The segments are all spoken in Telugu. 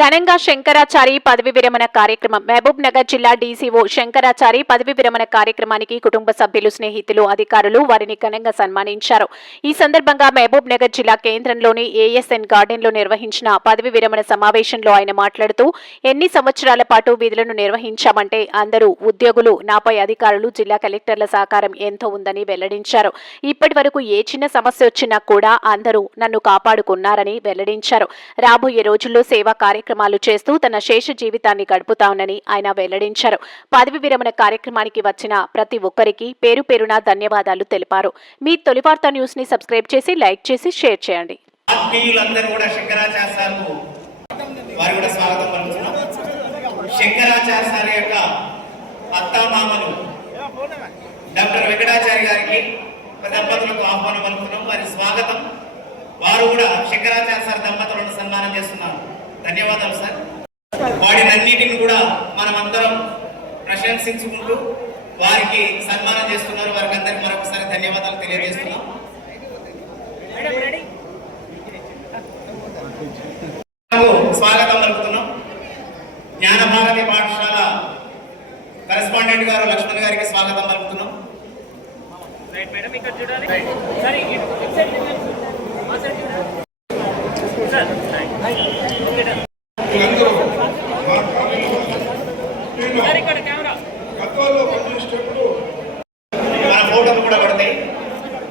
ఘనంగా శంకరాచారి పదవి విరమణ కార్యక్రమం. మహబూబ్ నగర్ జిల్లా డీసీఓ శంకరాచారి పదవి విరమణ కార్యక్రమానికి కుటుంబ సభ్యులు స్నేహితులు అధికారులు వారిని ఘనంగా సన్మానించారు. ఈ సందర్భంగా మహబూబ్ నగర్ జిల్లా కేంద్రంలోని ఏఎస్ఎన్ గార్డెన్లో నిర్వహించిన పదవి విరమణ సమావేశంలో ఆయన మాట్లాడుతూ ఎన్ని సంవత్సరాల పాటు విధులను నిర్వహించామంటే అందరూ ఉద్యోగులు నాపై అధికారులు జిల్లా కలెక్టర్ల సహకారం ఎంతో ఉందని వెల్లడించారు. ఇప్పటి వరకు ఏ చిన్న సమస్య వచ్చినా కూడా అందరూ నన్ను కాపాడుకున్నారని వెల్లడించారు. రాబోయే రోజుల్లో సేవా కార్యక్రమాలు చేస్తూ తన శేష జీవితాన్ని గడుపుతానని ఆయన వెల్లడించారు. పదవి విరమణ కార్యక్రమానికి వచ్చిన ప్రతి ఒక్కరికి పేరు పేరున ధన్యవాదాలు తెలిపారు. మీ తొలి వార్త న్యూస్ని సబ్స్క్రైబ్ చేసి లైక్ చేసి షేర్ చేయండి. వారు కూడా స్వాగతం పలుకుతున్నాం. శంకరాచార్య సార్ యొక్క అత్తామామలు డాక్టర్ వెంకటాచార్య గారికి దంపతులకు ఆహ్వానం పలుకుతున్నాం. వారి స్వాగతం వారు కూడా శంకరాచార్య సార్ దంపతులను సన్మానం చేస్తున్నారు. ధన్యవాదాలు సార్. వాటినన్నిటిని కూడా మనం అందరం ప్రశంసించుకుంటూ వారికి సన్మానం చేస్తున్నారు. వారికి అందరికి మరొకసారి ధన్యవాదాలు తెలియజేస్తున్నాం. స్వాగతం పలుకుతున్నాం. జ్ఞానభారతి పాఠశాల కరెస్పాండెంట్ గారు లక్ష్మణ్ గారికి స్వాగతం పలుకుతున్నాం వీళ్ళందరూ మా కాలేజీలో నేను గతంలో పనిచేసేటప్పుడు మన ఫోటోలు కూడా పడతాయి.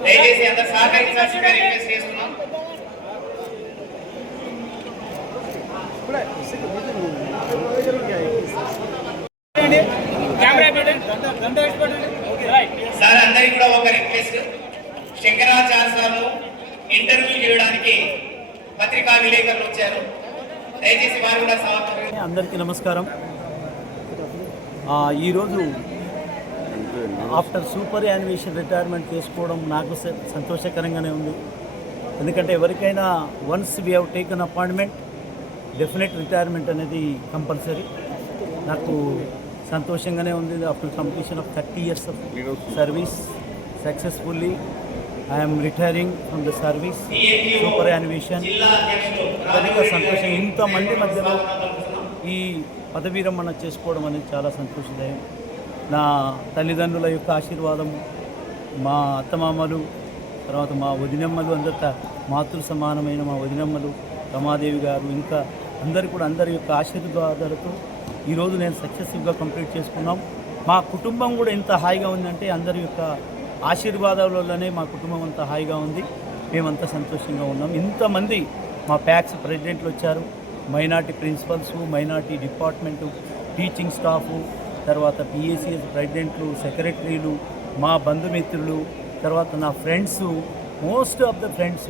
దయచేసి అందరు సహకరించాల్సిందిగా రిక్వెస్ట్ చేస్తున్నాం. సార్ అందరికి కూడా ఒక రిక్వెస్ట్. శంకరాచార్య ఇంటర్వ్యూ చేయడానికి పత్రికా విలేకరులు వచ్చారు. దయచేసి వారు కూడా అందరికీ నమస్కారం. ఈరోజు ఆఫ్టర్ సూపర్ యానిమేషన్ రిటైర్మెంట్ చేసుకోవడం నాకు సంతోషకరంగానే ఉంది. ఎందుకంటే ఎవరికైనా once we have taken appointment definite retirement అనేది కంపల్సరీ. నాకు సంతోషంగానే ఉంది. After completion of thirty years of service successfully I'm retiring from the service superannuation కనుక సంతోషం ఇంతమంది మధ్యలో ఈ పదవీ రమణ చేసుకోవడం అనేది చాలా సంతోషదాయం. నా తల్లిదండ్రుల యొక్క ఆశీర్వాదం మా అత్తమామలు తర్వాత మా వదినమ్మలు అందరి మాతృ సమానమైన మా వదినమ్మలు రమాదేవి గారు ఇంకా అందరు కూడా అందరి యొక్క ఆశీర్వాదాలతో ఈరోజు నేను సక్సెస్ఫుల్గా కంప్లీట్ చేసుకున్నాం. మా కుటుంబం కూడా ఎంత హాయిగా ఉందంటే అందరి యొక్క ఆశీర్వాదాల వల్లనే మా కుటుంబం అంత హాయిగా ఉంది. మేమంతా సంతోషంగా ఉన్నాం. ఇంతమంది మా ప్యాక్స్ ప్రెసిడెంట్లు వచ్చారు. Minority principals minority department teaching staff తర్వాత పిఎస్సిఎస్ ప్రెసిడెంట్లు సెక్రటరీలు మా బంధుమిత్రులు తర్వాత నా friends most of the friends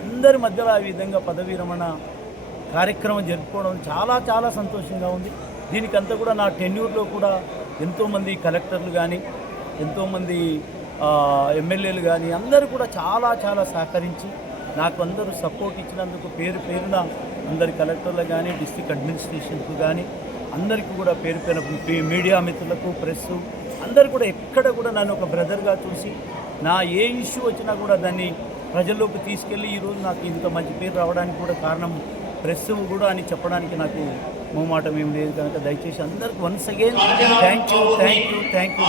అందరి మధ్యలో ఆ విధంగా పదవీ రమణ కార్యక్రమం జరుపుకోవడం చాలా చాలా సంతోషంగా ఉంది. దీనికంతా కూడా నా టెన్యూర్లో కూడా ఎంతోమంది కలెక్టర్లు కానీ ఎంతోమంది ఎమ్మెల్యేలు కానీ అందరూ కూడా చాలా చాలా సహకరించి నాకు అందరూ సపోర్ట్ ఇచ్చినందుకు పేరు పేరున అందరి కలెక్టర్లు కానీ డిస్టిక్ అడ్మినిస్ట్రేషన్కు కానీ అందరికీ కూడా పేరు పేరు మీడియా మిత్రులకు ప్రెస్ అందరు కూడా ఎక్కడ కూడా నన్ను ఒక బ్రదర్గా చూసి నా ఏ ఇష్యూ వచ్చినా కూడా దాన్ని ప్రజల్లోకి తీసుకెళ్ళి ఈరోజు నాకు ఇంత మంచి పేరు రావడానికి కూడా కారణం ప్రెస్ కూడా అని చెప్పడానికి నాకు మొహమాటం ఏం లేదు. కనుక దయచేసి అందరికి once again thank you thank you thank you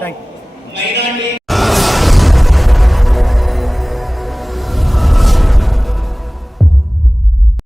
thank you